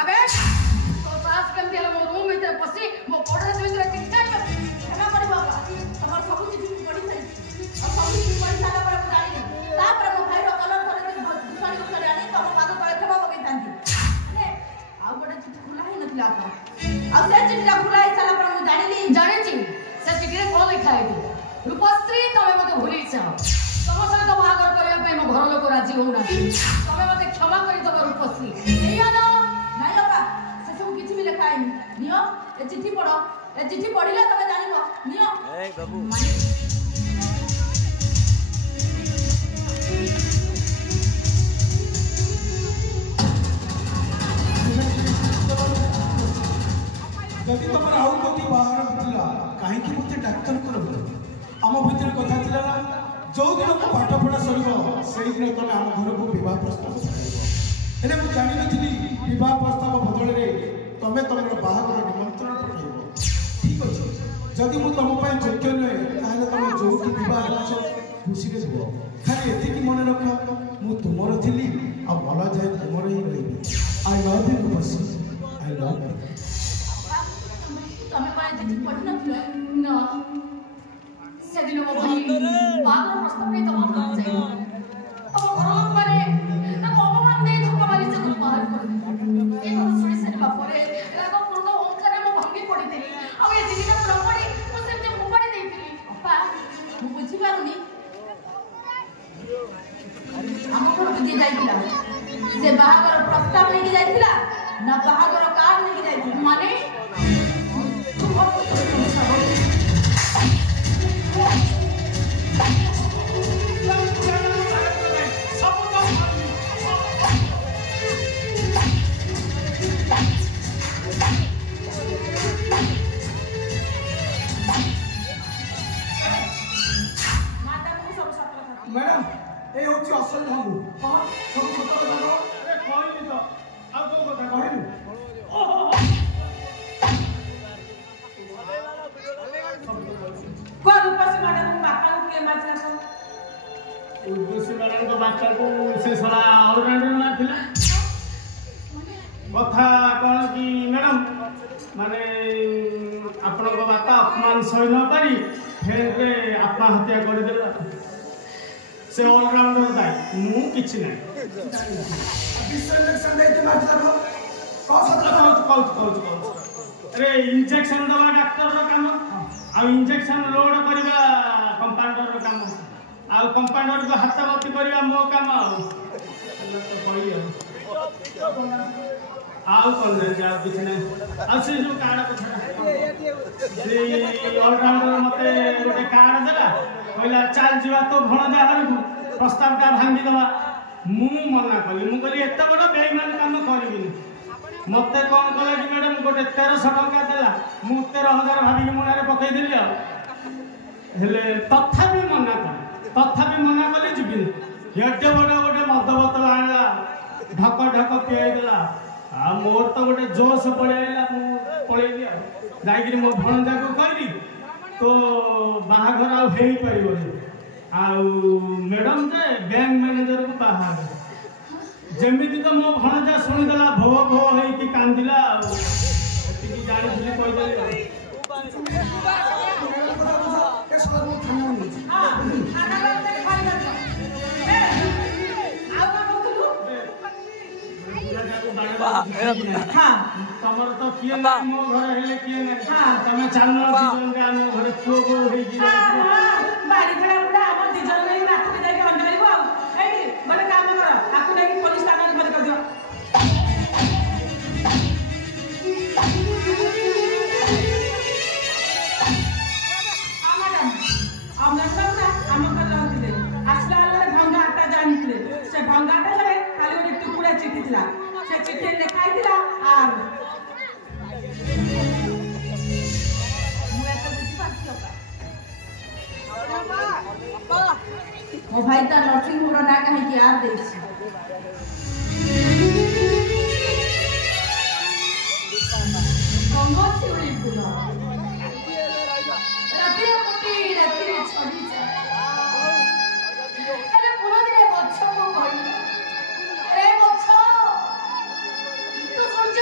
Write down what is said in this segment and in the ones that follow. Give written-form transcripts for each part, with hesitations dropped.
अबे तो सास केमती हला मो रूम भीतर पसी मो कोठा भीतर चिट्टा केना पड़ी बाबा हमर सब चिट्ठी पड़ी सही और सब चिट्ठी पड़ी साला पर जानी तापर मो भाई रो कलर करे दूसरी दूसरी आनी तम पाद तळे थबा बगे तांती ने आ गोटे चिट्ठी खुला ही नथिला आपा आ से चिट्ठी खुला ही साला पर मो जानी छी से चिट्ठी रे कोन लिखा है रूपश्री तमे मते भूली जाओ तम सहित बाहागर करिया पे मो घर लोक राजी होना तमे मते क्षमा करी दब रूपश्री एया न नाही बाबा से सब किछि भी लिखा है नियो ए चिट्ठी पढो ए चिट्ठी पढिला तमे जानिबो नियो ए बाबू जदि तुम आउ कौटी बाहर होता कहीं मत डाक्तर कर आम भितर कथा था जो दिन को पाठ पढ़ा सर से दिन तुम आम घर को बह प्रस्ताव हेले मुझे जानी नी बह प्रस्ताव बदल में तुम्हें तुम बाहर निमंत्रण पठाइब ठीक अच्छे जदि मुझे तुम योग्य नुहे तुम जो बह खुशी से जीव खाली एति मन रख मु तुमर थी आ भल जाए तुमर ही रही I love you Rupashree I love you तमे माने चिट्ठी पढ़ी नथिले ना से दिन मो भाई बागर प्रस्ताव नहीं तम घर जाई तम घर लोक माने तम अपमान दे झोका मारी से बाहर कर दे ए को सुनी से बापरे एगो पूर्ण ओंकार मो भांगी पड़ी थी आ ए दिन ना प्रपड़ी तो से ते मुबाड़ी देइथिली अपा मु बुझी पारुनी हम घर के जाइतिला से बागर प्रस्ताव लेके जाइतिला ना बागर कार्ड लेके जाइतिला माने मैडम ए होची असल भागु हां सब सत कथा कहो ए कहली तो आ को कथा कहलु को रूपश्री मैडम बापा को के माचला को रूपश्री मैडम को बापा को से सला ऑलराउंडर ना थिला कथा कोन की मैडम माने आपण को बापा अपमान सही न पारी फेर रे आत्महत्या कर देला से ऑलराउंडर दाई मु किछि नै डिसलेक्शन देते माचला को कहू अरे इंजेक्शन दवा डाक्टर रो काम आ इंजेक्शन लोड करबा कंपाउंडर रो काम आ कंपाउंडर को हाथ भर्ती करबा मो काम आ तो कहली आउ कोन जा किछ नै आ से जो कार्ड को से ऑलराउंडर मते गोटे कार्ड देला कहला चल जीवा तो भणजा हर प्रस्ताव का भांगी दवा मु मना कली मु कहली एत बड़ बेईमान काम करबिनी मते कौन कला कि मैडम गोटे 1300 टका देला मु 13000 भाबी के मुनारे पकई देली आ हेले तथापि मना कली जिबिनी एते बड़ गोटे मद बोतल आनला ढक ढक पियाई देला आ मोर तो गोटे जोश पड़ेला मु पळेली आ जाई मो भणजा को कहली तो बाहाघर आ हेई परिबनी आ मैडम जे बैंक मैनेजर को बाहाघर जेमिति तो मो भणजा सुनिदेला भो भो हेई कि कांदिला एति जानि दिले कहि देली ए सब मु थाना में हां खाना लगे खाई ना ए आ को बोलू हां तमर तो किए ना मो घर हेले किए ना हां तमे चालना दिजन के हम घर पुओ बो हेई कि बाड़ी खड़ा बुढ़ा हमर दिजन नहीं नाक के जाके अंडरिबो एठी बड़े काम कर आकु नहीं पुलिस थाना में भर कर दियो मैडम हम कर रहथिले असला वाला भंगा आटा जानिथिले से भंगा आटा रे खाली ओटे टुकुड़ा चिट्ठी थिला से चिट्ठी लिखाई थिला आर मो भाई ता नर्सिंग होम ना कहीं कि यार दे छी गंगो सिउली फूल राती मोटी राती रे छड़ी जा अरे पूरा दिन गच्छ को कहि ए गच्छ तू सोच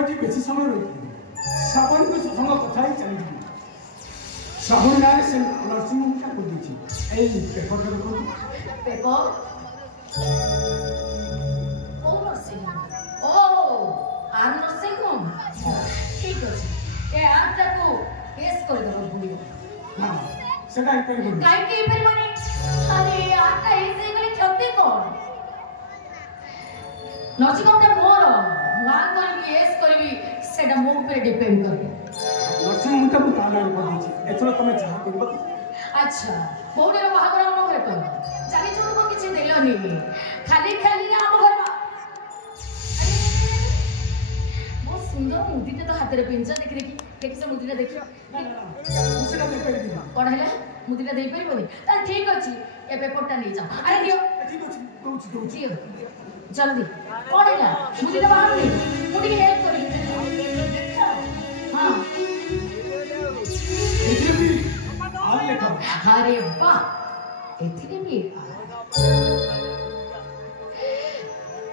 ଏଠି ବେଶୀ ସମୟ ରହିଥିଲି ଶ୍ରାବଣୀଙ୍କ ସଙ୍ଗ କଥା ହେଇ ଚାଲିଯିବି ଶ୍ରାବଣୀ ଗାଁରେ ସେ ନର୍ସିଂ ହୋମଟା କରିଦେଇଛି ଏଇ ପେପରଟା ଦେଖନ୍ତୁ ପେପର ଓ ନର୍ସିଂ ଓ ଆର ନର୍ସିଂ ହୋମ ଠିକ ଅଛି ଏ ଆରଟାକୁ କେସ୍ କରିଦେବାକୁ ପଡ଼ିବ ନା ସେଟା ହେଇପାରିବନି କାହିଁକି ହେଇପାରିବନି ଆରେ ଆରଟା ହେଇସାରିଗଲେ କ୍ଷତି କ'ଣ ନର୍ସିଂ ହୋମଟା ମୋର ମୁଁ କରିବି ଏସ୍ କରିବି ସେଟା ମୋ ଉପରେ ଡିପେଣ୍ଡ କରେ ନର୍ସିଂ ହୋମଟା ମୁଁ ତା ନାଁରେ କରିଦେଇଛି ଏଥର ତମେ ଯାହା କରିବ ଆଚ୍ଛା ଭଉଣୀର ବାହାଘର ଆମ ଘରେ କର ଜାଣିଛୁ ତୁମ କିଛି ଦେଲନି ଖାଲି ଖାଲି ଆମ ଘରେ ବହୁତ ସୁନ୍ଦର ମୁଦିଟା ତ ହାତରେ ପିଞ୍ଚା ଦେଖି ଦେଖି ସେ ମୁଦିଟା ଦେଖି ସେଟା ଦେଇପାରିବି କ'ଣ ହେଲା ମୁଦିଟା ଦେଇପାରିବନି ତାହେଲେ ଠିକ ଅଛି ଏ ପେପରଟା ନେଇଯାଅ ଆରେ ଦିଅ ଠିକ ଅଛି ଦଉଛି ଦଉଛି ଦିଅ ଜଲ୍ଦି କ'ଣ ହେଲା ମୁଦିଟା ବାହାରୁନି ମୁଁ ଟିକେ ହେଲ୍ପ କରିବି ହଁ ଏଥିରେ ବି ଆର ଲେଖା ଆରେ ବାଃ ଏଥିରେ ବି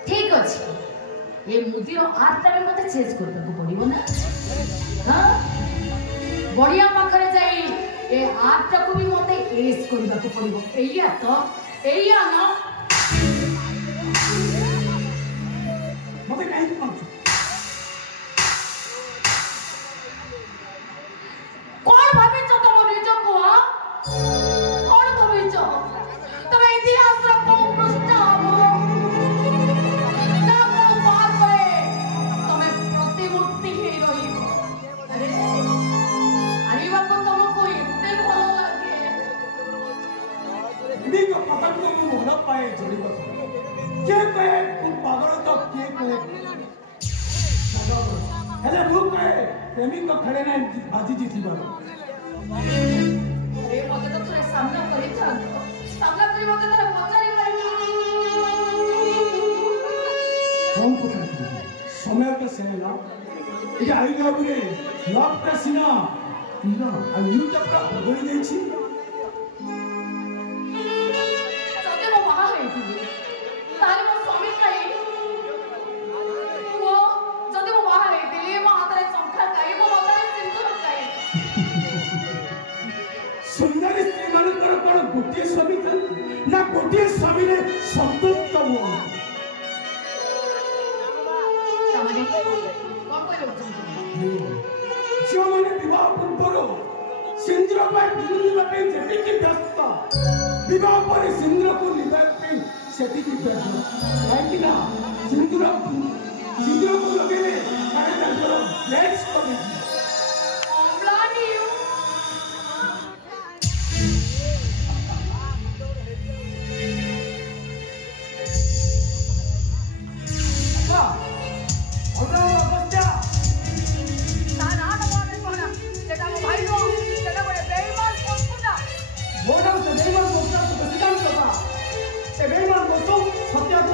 ଠିକ ଅଛି ଏ ମୁଦିର ଆର୍ଟଟା ବି ମତେ ଚେଞ୍ଜ କରିବାକୁ ପଡ଼ିବ ନା ହଁ ବଢ଼ିଆ ପାଖରେ ଯାଇ ଏ ଆର୍ଟଟାକୁ ବି ମତେ ଏସ୍ କରିବାକୁ ପଡ଼ିବ ଏଇଆ ନା ମତେ କାହିଁକି ମାରୁଛୁ କ'ଣ ଭାବିଛ ତମ ନିଜକୁ କ'ଣ ଭାବିଛ ତମେ ଇତିହାସର କୋଉ ପୃଷ୍ଠା ହବ ନା କୋଉ ପାହାଡ଼ରେ ତମେ ପ୍ରତିମୂର୍ତ୍ତି ହେଇ ରହିବ ଆରେ ଆଣିବାକୁ ତମକୁ ଏତେ ଭଲ ଲାଗେ ଏମିତିକ କଥାକୁ ମୁଁ ଭଲ ପାଏ ଯୋଡ଼ିବାକୁ କିଏ କହେ ମୁଁ ପାଗଳ ତ କିଏ କହେ ହେଲେ ମୁଁ କହେ ପ୍ରେମିକ ଖେଳେ ନାହିଁ ବାଜି ଜିତିବାର अरे मते तो थोड़ा सामना करी सामना करी मते तो पचारी पारिबो कौन पचारी समय पे से ना ये आई लव रे लव का सीना ना आ यू तक का बदली गई छी जदे मो बाहा हेती तारे मो स्वामी काई वो जदे मो बाहा हेती मो हातरे संख्या काई मो हातरे सिंदूर काई सुंदर स्त्री मानकर कोन गोटे स्वामी था ना गोटे स्वामी ने संतुष्ट हुआ तमने कोन कोइ लोग जो मैंने विवाह पूर्व सिंदूर पर बुलिबा पे जेति की व्यस्त विवाह पर सिंदूर को लिबा पे सेति की व्यस्त काहे ना सिंदूर को लगेले काहे ताकर फ्लेक्स कर अम्लानी सत्या को